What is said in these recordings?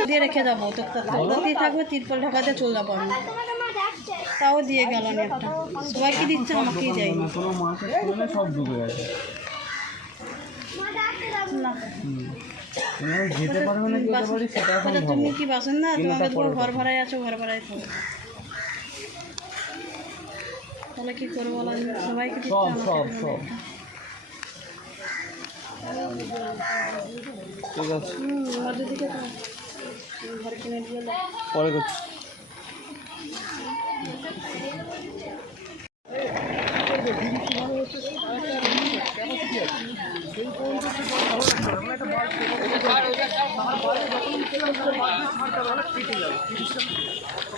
দিয়ে রেখে যাব তো তাতেই থাকবে তিরপল ঢাকাতে চলে যাব আমি তাও দিয়ে গেল না একটা সবাইকে দিচ্ছে? আমাকেই দেয়। খুলে সব ডুবে গেছে না যেতে পারবে তুমি কি বাসেন না? তোমাকে ঘর ভাড়ায় আছো ঘর ভাড়ায় তাহলে কি করব বলো আমি? সবাইকে সব সব সব। ঠিক আছে হুম মধ্যে দিকে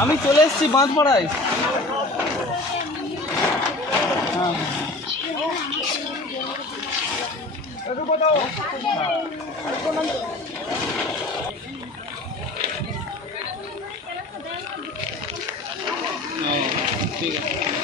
আমি চলে এসেছি বাঁধপাড়ায়। হ্যাঁ ঠিক আছে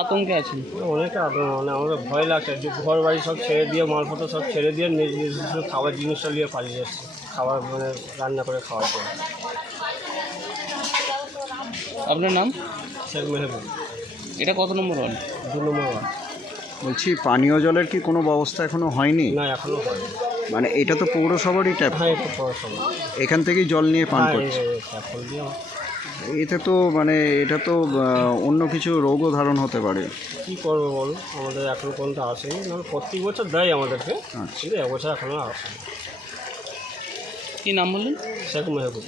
আতঙ্কে আছি অনেকটা আগ্রহ মানে আমাদের ভয় লাগছে যে ঘর বাড়ি সব ছেড়ে দিয়ে মালপত্র সব ছেড়ে দিয়ে নিজ নিজস্ব খাবার জিনিসটা নিয়ে পালিয়ে যাচ্ছে খাবার মানে রান্না করে খাওয়ার জন্য। আপনার নাম? শেখ মেহবুব। এটা কত নম্বর ওয়ার্ড? দু নম্বর ওয়ার্ড। বলছি পানীয় জলের কি কোনো ব্যবস্থা এখনও হয়নি? না এখনও হয়নি। মানে এটা তো পৌরসভারই ট্যাপ। হ্যাঁ একটু পড়াশোনা এখান থেকেই জল নিয়ে পান হ্যাঁ করছে। এখন এতে তো মানে এটা তো অন্য কিছু রোগও ধারণ হতে পারে। কী করব বলো? আমাদের এখন পর্যন্ত আসেনি। প্রত্যেক বছর দেয় আমাদেরকে। আচ্ছা। কিন্তু এবছর এখনও আসেনি। কি নাম বললেন? শেখ মেহবুব